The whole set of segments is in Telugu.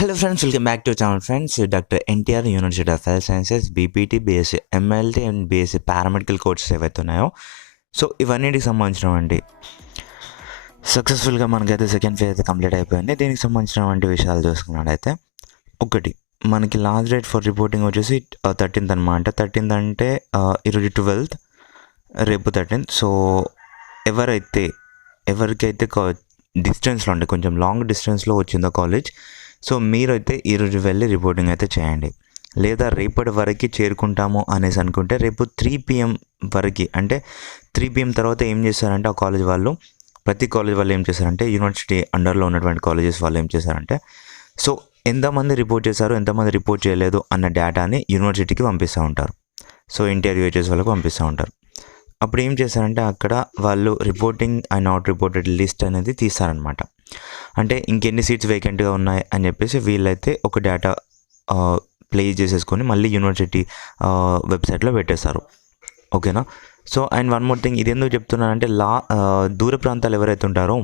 Hello friends, welcome back to our channel friends. Dr. NTR University of Health Sciences, BPT, BSc MLT and BSc paramedical courses ఏవైతే ఉన్నాయో సో ఇవన్నిటికి సంబంధించినవంటి సక్సెస్ఫుల్గా మనకైతే సెకండ్ ఫేజ్ అయితే కంప్లీట్ అయిపోయింది. దీనికి సంబంధించినటువంటి విషయాలు చూసుకున్నట్టయితే ఒకటి మనకి లాస్ట్ డేట్ ఫర్ రిపోర్టింగ్ వచ్చేసి 13th అనమాట. 13th అంటే ఈరోజు 12th, రేపు 13th. సో ఎవరికైతే డిస్టెన్స్లో అంటే కొంచెం లాంగ్ డిస్టెన్స్లో వచ్చిందో కాలేజ్, సో మీరైతే ఈరోజు వెళ్ళి రిపోర్టింగ్ అయితే చేయండి. లేదా రేపటి వరకు చేరుకుంటాము అనేసి అనుకుంటే రేపు 3 PM వరకు, అంటే 3 PM తర్వాత ఏం చేశారంటే ఆ కాలేజ్ వాళ్ళు, ప్రతి కాలేజ్ వాళ్ళు ఏం చేశారంటే యూనివర్సిటీ అండర్లో ఉన్నటువంటి కాలేజెస్ వాళ్ళు ఏం చేశారంటే సో ఎంతమంది రిపోర్ట్ చేశారు, ఎంతమంది రిపోర్ట్ చేయలేదు అన్న డేటాని యూనివర్సిటీకి పంపిస్తూ ఉంటారు. సో ఇంటర్వ్యూ చేసే వాళ్ళకి పంపిస్తూ ఉంటారు. అప్పుడు ఏం చేశారంటే అక్కడ వాళ్ళు reporting and not reported list అనేది తీస్తారనమాట. అంటే ఇంకెన్ని సీట్స్ వేకెంట్గా ఉన్నాయి అని చెప్పేసి వీళ్ళైతే ఒక డేటా ప్లే చేసేసుకొని మళ్ళీ యూనివర్సిటీ వెబ్సైట్లో పెట్టేస్తారు. ఓకేనా. So and one more thing, ఇది ఎందుకు చెప్తున్నానంటే దూర ప్రాంతాలు ఎవరైతే ఉంటారో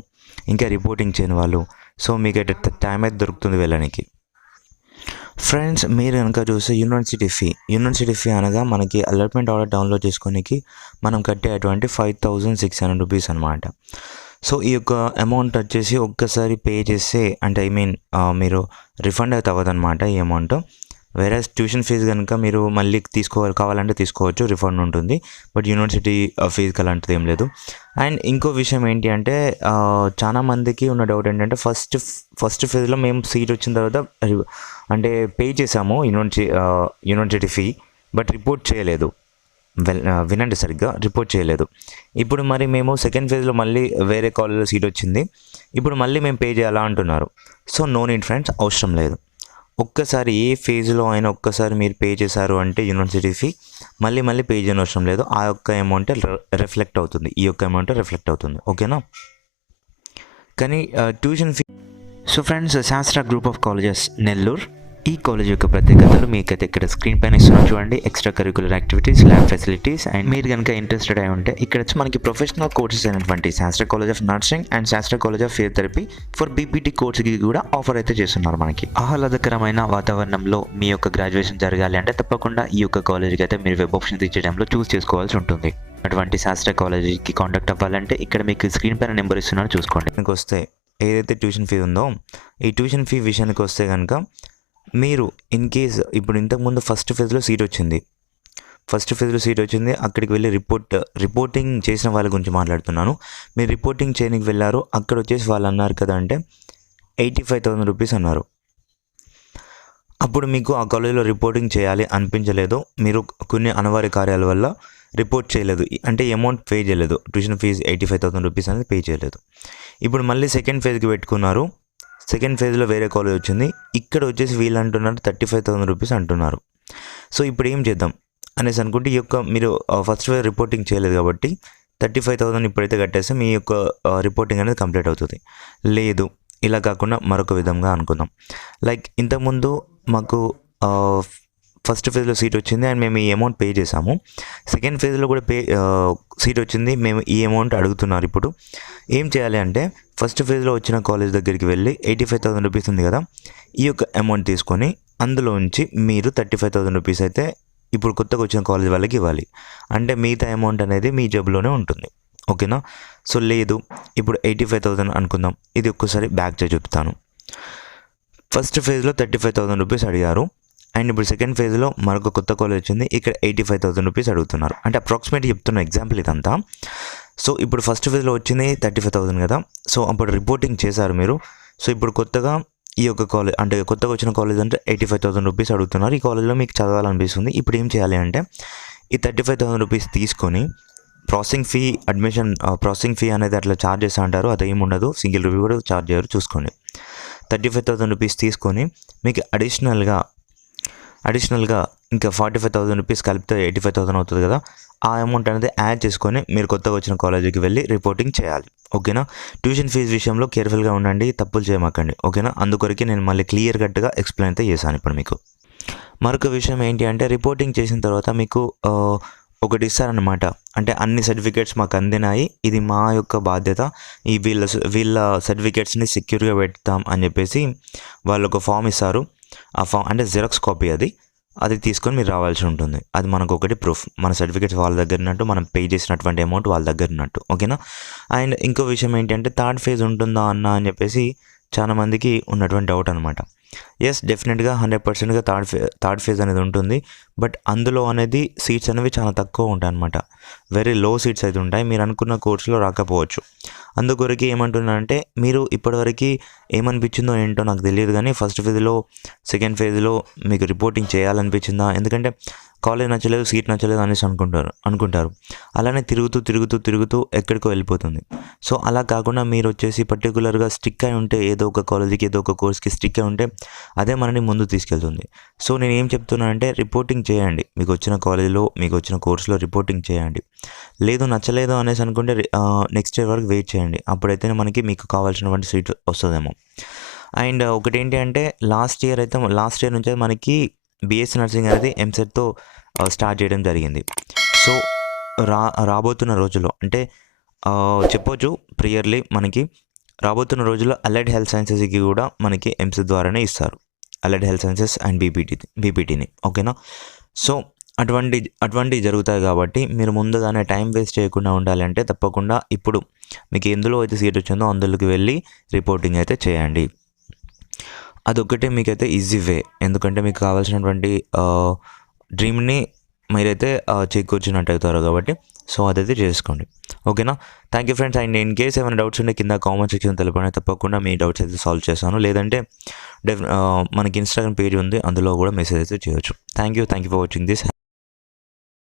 ఇంకా రిపోర్టింగ్ చేయని వాళ్ళు, సో మీకు అయితే టైం అయితే దొరుకుతుంది వెళ్ళడానికి. ఫ్రెండ్స్, మీరు కనుక చూస్తే యూనివర్సిటీ ఫీ అనగా మనకి అలాట్మెంట్ ఆర్డర్ డౌన్లోడ్ చేసుకోనికి మనం కట్టేటువంటి 5600 రూపీస్ అనమాట. సో ఈ యొక్క అమౌంట్ వచ్చేసి ఒక్కసారి పే చేస్తే అంటే మీరు రిఫండ్ అయితే అవ్వదన్నమాట ఈ అమౌంట్. వేరే ట్యూషన్ ఫీజు కనుక మీరు మళ్ళీ కావాలంటే తీసుకోవచ్చు, రిఫండ్ ఉంటుంది. బట్ యూనివర్సిటీ ఫీజుకి అలాంటిది ఏం లేదు. అండ్ ఇంకో విషయం ఏంటి అంటే చాలామందికి ఉన్న డౌట్ ఏంటంటే ఫస్ట్ ఫేజ్లో మేము సీట్ వచ్చిన తర్వాత అంటే పే చేసాము యూనివర్సిటీ ఫీ, బట్ రిపోర్ట్ చేయలేదు. వినండి సరిగ్గా, రిపోర్ట్ చేయలేదు. ఇప్పుడు మరి మేము సెకండ్ ఫేజ్లో మళ్ళీ వేరే కాలేజ్లో సీట్ వచ్చింది, ఇప్పుడు మళ్ళీ మేము పే చేయాలా అంటున్నారు. సో నో నీడ్ ఫ్రెండ్స్, అవసరం లేదు. ఒక్కసారి ఏ ఫేజ్లో అయినా ఒక్కసారి మీరు పే చేశారు అంటే యూనివర్సిటీ ఫీ మళ్ళీ పే చేయని అవసరం లేదు. ఆ యొక్క అమౌంట్ రిఫ్లెక్ట్ అవుతుంది, ఈ యొక్క అమౌంట్ రిఫ్లెక్ట్ అవుతుంది. ఓకేనా. కానీ ట్యూషన్ ఫీ. సో ఫ్రెండ్స్, శాస్త్ర గ్రూప్ ఆఫ్ కాలేజెస్ నెల్లూరు, ఈ కాలేజ్ యొక్క ప్రత్యేకతలు మీకైతే ఇక్కడ స్క్రీన్ పైన ఇస్తున్నాం చూడండి. Extra curricular activities, lab facilities. And మీరు కనుక ఇంట్రెస్టెడ్ అయి ఉంటే ఇక్కడ వచ్చి మనకి ప్రొఫెషనల్ కోర్సెస్ అయినటువంటి Sastra college of nursing and Sastra college of physiotherapy for BPT కోర్స్కి కూడా ఆఫర్ అయితే చేస్తున్నారు మనకి. ఆహ్లాదకరమైన వాతావరణంలో మీ యొక్క గ్రాడ్యుయేషన్ జరగాలి అంటే తప్పకుండా ఈ యొక్క కాలేజ్కి అయితే మీరు వెబ్ ఆప్షన్ ఇచ్చే టైంలో చూస్ చేసుకోవాల్సి ఉంటుంది. అటువంటి శాస్త్ర కాలేజీకి కాంటాక్ట్ అవ్వాలంటే ఇక్కడ మీకు స్క్రీన్ పైన నెంబర్ ఇస్తున్నారు, చూసుకోండి. మీకు వస్తే ఏదైతే ట్యూషన్ ఫీ ఉందో ఈ ట్యూషన్ ఫీ విషయానికి వస్తే కనుక మీరు ఇన్ కేస్ ఇప్పుడు ఇంతకుముందు ఫస్ట్ ఫేజ్లో సీట్ వచ్చింది, అక్కడికి వెళ్ళి రిపోర్టింగ్ చేసిన వాళ్ళ గురించి మాట్లాడుతున్నాను. మీరు రిపోర్టింగ్ చేయడానికి వెళ్ళారు, అక్కడ వచ్చేసి వాళ్ళు అన్నారు కదా అంటే 85,000 రూపీస్ అన్నారు. అప్పుడు మీకు ఆ కాలేజీలో రిపోర్టింగ్ చేయాలి అనిపించలేదు, మీరు కొన్ని అనివార్య కార్యాల వల్ల రిపోర్ట్ చేయలేదు, అంటే అమౌంట్ పే చేయలేదు. ట్యూషన్ ఫీజు 85,000 రూపీస్ అనేది పే చేయలేదు. ఇప్పుడు మళ్ళీ సెకండ్ ఫేజ్కి పెట్టుకున్నారు, సెకండ్ ఫేజ్లో వేరే కాలేజ్ వచ్చింది, ఇక్కడ వచ్చేసి వీళ్ళు అంటున్నారు 35,000 రూపీస్ అంటున్నారు. సో ఇప్పుడు ఏం చేద్దాం అనేసి అనుకుంటే ఈ యొక్క మీరు ఫస్ట్ ఫేజ్ రిపోర్టింగ్ చేయలేదు కాబట్టి 35,000 ఇప్పుడైతే కట్టేస్తే మీ యొక్క రిపోర్టింగ్ అనేది కంప్లీట్ అవుతుంది. లేదు, ఇలా కాకుండా మరొక విధంగా అనుకుందాం. లైక్ ఇంతకుముందు మాకు ఫస్ట్ ఫేజ్లో సీట్ వచ్చింది అండ్ మేము ఈ అమౌంట్ పే చేసాము, సెకండ్ ఫేజ్లో కూడా సీట్ వచ్చింది, మేము ఈ అమౌంట్ అడుగుతున్నారు. ఇప్పుడు ఏం చేయాలి అంటే ఫస్ట్ ఫేజ్లో వచ్చిన కాలేజ్ దగ్గరికి వెళ్ళి 85,000 రూపీస్ ఉంది కదా, ఈ యొక్క అమౌంట్ తీసుకొని అందులోంచి మీరు 35,000 రూపీస్ అయితే ఇప్పుడు కొత్తగా వచ్చిన కాలేజ్ వాళ్ళకి ఇవ్వాలి. అంటే మిగతా అమౌంట్ అనేది మీ జేబులోనే ఉంటుంది. ఓకేనా. సో లేదు, ఇప్పుడు 85,000 అనుకుందాం. ఇది ఒక్కసారి బ్యాక్ చేసి చెప్తాను. ఫస్ట్ ఫేజ్లో 35,000 రూపీస్ అడిగారు అండ్ ఇప్పుడు సెకండ్ ఫేజ్లో మరొక కొత్త కాలేజ్ వచ్చింది, ఇక్కడ 85,000 రూపీస్ అడుగుతున్నారు. అంటే అప్రాక్సిమేట్గా చెప్తున్న ఎగ్జాంపుల్ ఇదంతా. సో ఇప్పుడు ఫస్ట్ ఫేజ్లో వచ్చింది 35,000 కదా, సో అప్పుడు రిపోర్టింగ్ చేశారు మీరు. సో ఇప్పుడు కొత్తగా ఈ యొక్క కాలేజ్ అంటే కొత్తగా వచ్చిన కాలేజ్ అంటే 85,000 రూపీస్ అడుగుతున్నారు. ఈ కాలేజ్లో మీకు చదవాలనిపిస్తుంది. ఇప్పుడు ఏం చేయాలి అంటే ఈ 35,000 రూపీస్ తీసుకొని ప్రాసెసింగ్ ఫీ అనేది అట్లా ఛార్జ్ చేస్తూ అంటారు, అదేమి ఉండదు, సింగిల్ రూపీ కూడా ఛార్జ్ చేయరు, చూసుకోండి. 35,000 రూపీస్ తీసుకొని మీకు అడిషనల్గా ఇంకా 45,000 రూపీస్ కలిపితే 85,000 అవుతుంది కదా, ఆ అమౌంట్ అనేది యాడ్ చేసుకొని మీరు కొత్తగా వచ్చిన కాలేజీకి వెళ్ళి రిపోర్టింగ్ చేయాలి. ఓకేనా. ట్యూషన్ ఫీజు విషయంలో కేర్ఫుల్గా ఉండండి, తప్పులు చేయమాకండి. ఓకేనా. అందుకొరకే నేను మళ్ళీ క్లియర్ కట్గా ఎక్స్ప్లెయిన్ అయితే చేశాను ఇప్పుడు మీకు. మరొక విషయం ఏంటి అంటే రిపోర్టింగ్ చేసిన తర్వాత మీకు ఒకటి ఇస్తారనమాట. అంటే అన్ని సర్టిఫికేట్స్ మాకు అందినాయి. ఇది మా యొక్క బాధ్యత. వీళ్ళ సర్టిఫికేట్స్‌ని సెక్యూర్‌గా పెడతాం అని చెప్పేసి వాళ్ళు ఒక ఫామ్ ఇస్తారు. ఆ ఫామ్ అంటే జిరాక్స్ కాపీ అది. అది తీసుకొని మీరు రావాల్సి ఉంటుంది. అది మనకొకటి ప్రూఫ్. మన సర్టిఫికేట్స్ వాళ్ళ దగ్గర ఉన్నట్టు, మనం పే చేసినటువంటి అమౌంట్ వాళ్ళ దగ్గర ఉన్నట్టు. ఓకేనా? అండ్ ఇంకో విషయం ఏంటంటే థర్డ్ ఫేజ్ ఉంటుందా అన్నా అని చెప్పేసి చాలా మందికి ఉన్నటువంటి డౌట్ అనమాట. యెస్, డెఫినెట్‌గా 100%గా థర్డ్ ఫేజ్ అనేది ఉంటుంది. బట్ అందులో అనేది సీట్స్ అనేవి చాలా తక్కువ ఉంటాయన్నమాట. వెరీ లో సీట్స్ అయితే ఉంటాయి. మీరు అనుకున్న కోర్స్‌లో రాకపోవచ్చు. అందుకొరకే ఏమంటున్నానంటే, మీరు ఇప్పటివరకి ఏమనిపించిందో ఏంటో నాకు తెలియదు కానీ ఫస్ట్ ఫేజ్‌లో, సెకండ్ ఫేజ్‌లో మీకు రిపోర్టింగ్ చేయాలనిపించిందా? ఎందుకంటే కాలేజ్ నచ్చలేదు, సీట్ నచ్చలేదు అనేసి అనుకుంటారు. అలానే తిరుగుతూ ఎక్కడికో వెళ్ళిపోతుంది. సో అలా కాకుండా మీరు వచ్చేసి పర్టిక్యులర్‌గా స్టిక్ అయి ఉంటే ఏదో ఒక కాలేజ్‌కి, ఏదో ఒక కోర్స్‌కి స్టిక్ అయి ఉంటే అదే మనని ముందుకు తీసుకెళ్తుంది. సో నేనేం చెప్తున్నానంటే రిపోర్టింగ్ చేయండి. మీకు వచ్చిన కాలేజ్‌లో, మీకు వచ్చిన కోర్స్‌లో రిపోర్టింగ్ చేయండి. నచ్చలేదు అనేసి అనుకుంటే నెక్స్ట్ ఇయర్ వరకు వెయిట్ చేయండి. అప్పుడైతేనే మీకు కావాల్సినటువంటి సీట్ వస్తదేమో. అండ్ ఒకటేంటి అంటే లాస్ట్ ఇయర్ నుంచే మనకి బీఎస్సీ నర్సింగ్ అనేది ఎంసెట్‌తో స్టార్ట్ చేయడం జరిగింది. సో రాబోతున్న రోజుల్లో అంటే చెప్పొచ్చు ప్రియర్లీ మనకి రాబోతున్న రోజుల్లో అలైడ్ హెల్త్ సైన్సెస్‌కి కూడా మనకి ఎంసెట్ ద్వారానే ఇస్తారు. అలైడ్ హెల్త్ సైన్సెస్ అండ్ బీపీటీని. ఓకేనా? సో అటువంటివి జరుగుతాయి కాబట్టి మీరు ముందుగానే టైం వేస్ట్ చేయకుండా ఉండాలంటే తప్పకుండా ఇప్పుడు మీకు ఎందులో అయితే సీట్ వచ్చిందో అందులోకి వెళ్ళి రిపోర్టింగ్ అయితే చేయండి. అదొక్కటే మీకైతే ఈజీ వే. ఎందుకంటే మీకు కావాల్సినటువంటి డ్రీమ్‌ని మీరైతే చేకూర్చినట్టు అవుతారు కాబట్టి సో అదైతే చేసుకోండి. ఓకేనా? Thank you friends. And in case ఏమైనా డౌట్స్ ఉంటే కింద కామెంట్ సెక్షన్‌లో తెలపండి. తప్పకుండా మీ డౌట్స్ అయితే సాల్వ్ చేస్తాను. లేదంటే మనకి ఇన్‌స్టాగ్రామ్ పేజ్ ఉంది. అందులో కూడా మెసేజ్ అయితే చేయొచ్చు. Thank you for watching this.